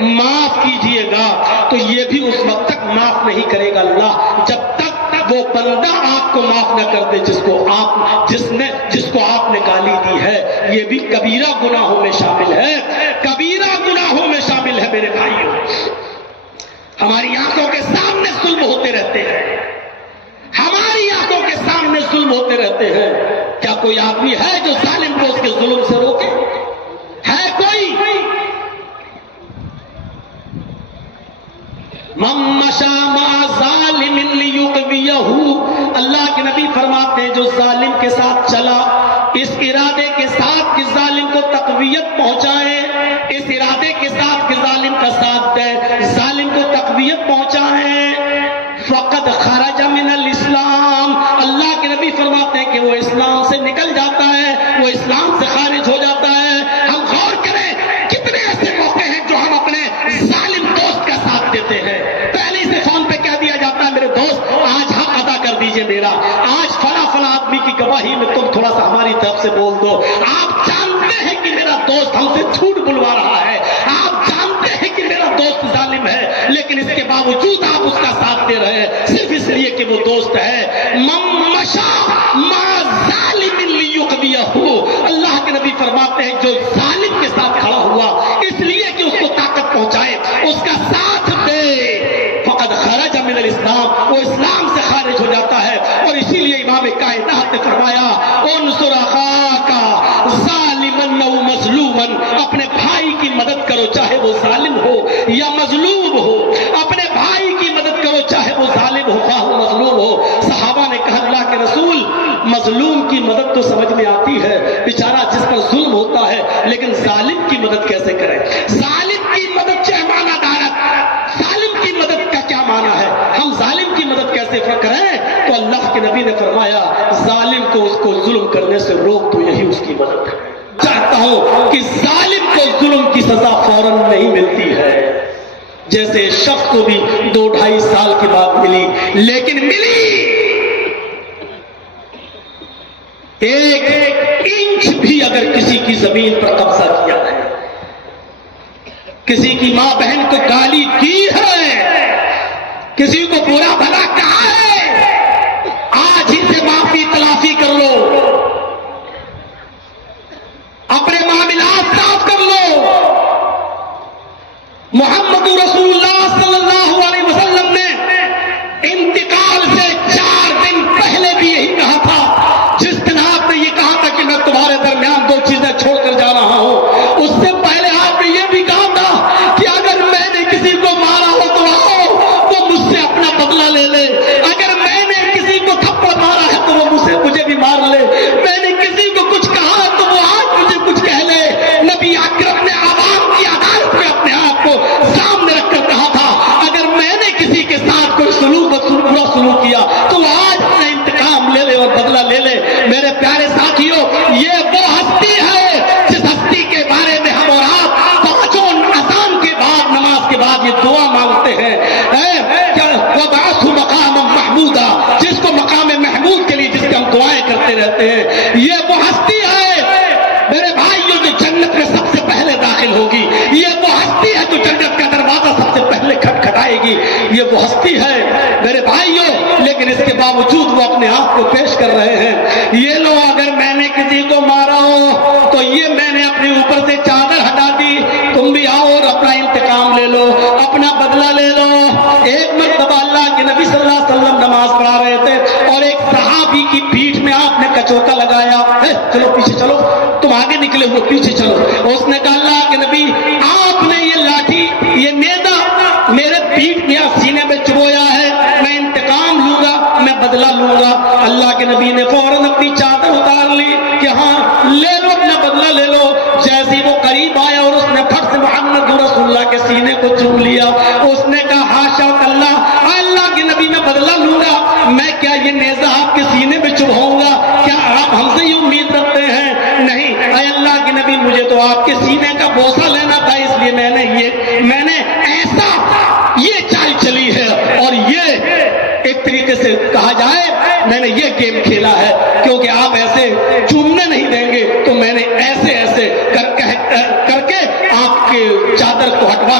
معاف کیجئے گا، تو یہ بھی اس وقت تک معاف نہیں کرے گا اللہ جب تک وہ بندہ آپ کو معاف نہ کر دے جس کو آپ نے گالی دی ہے۔ یہ بھی کبیرہ گناہوں میں شامل ہے، کبیرہ گناہوں میں شامل ہے میرے بھائیوں۔ ہماری آنکھوں کے سامنے ظلم ہوتے رہتے ہیں، ہماری آنکھوں کے سامنے ظلم ہوتے رہتے ہیں۔ کیا کوئی آدمی ہے جو ظالم کو اس کے ظلم سے روکے؟ ہے کوئی؟ من مشى مع ظالم ليغويه، اللہ کے نبی فرماتے ہیں جو ظالم کے ساتھ چلا اس ارادے کے ساتھ کہ ظالم کو تقویت پہنچائے، اس ارادے کے ساتھ کہ ظالم کا ساتھ دے، ظالم کو تقویت پہنچائے، فقد خرج من الاسلام، اللہ کے نبی فرماتے ہیں کہ وہ اسلام سے نکل جاتا ہے، وہ اسلام سے خارج ہو جاتا ہے۔ ہم غور کریں کتنے ایسے موقع ہیں جو ہم اپنے ظالم دوست کا ساتھ دیتے ہیں، پہلے سے فون پہ کہہ دیا جاتا ہے میرے دوست آج حق ادا کر دیجئے میرا، آج فلاں فلاں آدمی کی گواہی میں تم تھوڑا سا ہماری طرف سے بول دو۔ آپ جانتے ہیں کہ میرا دوست ہم سے جھوٹ بلوا رہا ہے، آپ جانتے ہیں کہ میرا دوست ظالم ہے، لیکن اس کے باوجود آپ اس کا ساتھ دے رہے ہیں صرف اس لیے کہ وہ دوست ہے۔ من مشى مع ظالم ليغويه، اللہ کے نبی فرماتے ہیں جو ظالم کے ساتھ کھڑا ہوا اس لیے کہ اس کو طاقت پہنچائے، اس کا ساتھ دے، فقد خرج من الاسلام، وہ اسلام سے خارج ہو جاتا ہے۔ اور اسی لیے امام کائنات نے فرمایا انصر اخاک ظالما او مظلوما، اپنے بھائی کی مدد کرو چاہے وہ ظالم ہو یا مظلوم ہو، اپنے بھائی کی مدد کرو چاہے وہ ظالم ہو خواہ وہ مظلوم ہو۔ صحابہ نے کہا اللہ کے رسول مظلوم کی مدد تو سمجھ میں آتی ہے، بیچارہ جس پر ظلم ہوتا ہے، لیکن ظالم کی مدد کیسے کریں؟ ظالم کی مدد چہمانہ دارت، ظالم کی مدد کا کیا معنی ہے؟ ہم ظالم کی مدد کیسے کریں؟ تو اللہ کے نبی نے فرمایا ظالم کو اس کو ظلم کرنے سے روک تو یہی اس کی مدد ہے۔ چاہتا ہوں کہ ظالم کو ظلم کی سزا فوراً نہیں ملتی ہے، جیسے شخص کو بھی 2-2.5 سال کے بعد ملی، لیکن ملی 1 انچ بھی اگر کسی کی زمین پر قبضہ کیا ہے، کسی کی ماں بہن کو گالی دی ہے، کسی کو برا بھلا کہا ہے، آج ہی سے معافی تلافی کر لو، اپنے معاملات صاف کر لو۔ محمد رسول اللہ صلی اللہ علیہ وسلم نے انتقال سے 4 دن پہلے بھی یہی کہا تھا، جس دن آپ نے یہ کہا تھا کہ میں تمہارے درمیان 2 چیزیں چھوڑ کر جا رہا ہوں، اس سے پہلے آپ نے یہ بھی کہا تھا کہ اگر میں نے کسی کو مارا ہو تو آؤ تو مجھ سے اپنا بدلہ لے لے، اگر میں نے کسی کو تھپڑ مارا ہے تو وہ مجھے بھی مار لے، میں نے کسی کو کچھ کہا تو وہ آج مجھے کچھ کہہ لے۔ نبی اکرم نے عوام کی عدالت میں اپنے آپ کو سامنے رکھ کر کہا تھا اگر میں نے کسی کے ساتھ کوئی برا سلوک کیا تو آج اپنا انتقام لے لے اور بدلہ لے لے۔ میرے پیارے ساتھیوں، یہ وہ ہستی ہے جس ہستی کے بارے میں ہم اور آپ 5 اذان کے بعد نماز کے بعد یہ دعا مانگتے ہیں، وَبَعَثْهُ مَقَامًا مَحْمُودًا، جس کو مقام محمود کے لیے جس کے ہم دعائیں کرتے رہتے ہیں۔ یہ وہ ہستی ہے میرے بھائیوں جو جنت میں سب سے پہلے داخل ہوگی، یہ وہ ہستی ہے جو جنت کا دروازہ سب سے پہلے کھٹکھٹائے گی، یہ وہ ہستی ہے میرے بھائیوں، لیکن اس کے باوجود وہ اپنے آپ کو پیش کر رہے ہیں۔ یہ لو اگر میں نے کسی کو مارا ہو تو یہ میں نے اپنے اوپر سے چادر ہٹا دی، تم بھی آؤ اور اپنا انتقام لے لو، اپنا بدلہ لے لو۔ ایک مرتبہ اللہ کے نبی صلی اللہ علیہ وسلم نماز پڑھا رہے تھے اور ایک صحابی کی پیٹھ میں آپ نے کچوکا لگایا، چلو پیچھے چلو، تم آگے نکلے ہوئے پیچھے چلو۔ اس نے کہا اللہ کے نبی آپ نے یہ لاٹھی یہ نیزہ میرے پیٹھ میں سینے میں چبویا ہے، میں انتقام لوں گا، میں بدلہ لوں گا۔ اللہ کے نبی نے فوراً اپنی چادر اتار لی کہ ہاں لے لو اپنا بدلہ لے لو۔ جیسے وہ قریب آیا اور اس نے پھٹ سے محمد رسول اللہ کے سینے کو چوم لیا، اس نے کہا ہاشا اللہ کے نبی میں بدلہ لوں گا، میں کیا یہ نیزہ آپ کے سینے میں چبھاؤں گا؟ کیا آپ ہم سے یہ امید رکھتے ہیں؟ نہیں، اے اللہ کے نبی مجھے تو آپ کے سینے کا بوسہ لینا تھا، اس لیے میں نے ایسا یہ چال چلی ہے، اور یہ ایک طریقے سے کہا جائے میں نے یہ گیم کھیلا ہے، کیونکہ آپ ایسے چومنے نہیں دیں گے تو میں نے ایسے کر کے آپ کے چادر کو ہٹوا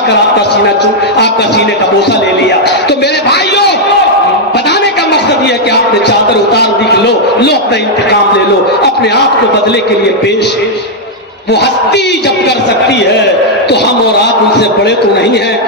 سکتا ہے انتقام لے لو، اپنے آپ کو بدلے کے لیے پیش۔ وہ ہستی جب کر سکتی ہے تو ہم اور آپ ان سے بڑے تو نہیں ہیں۔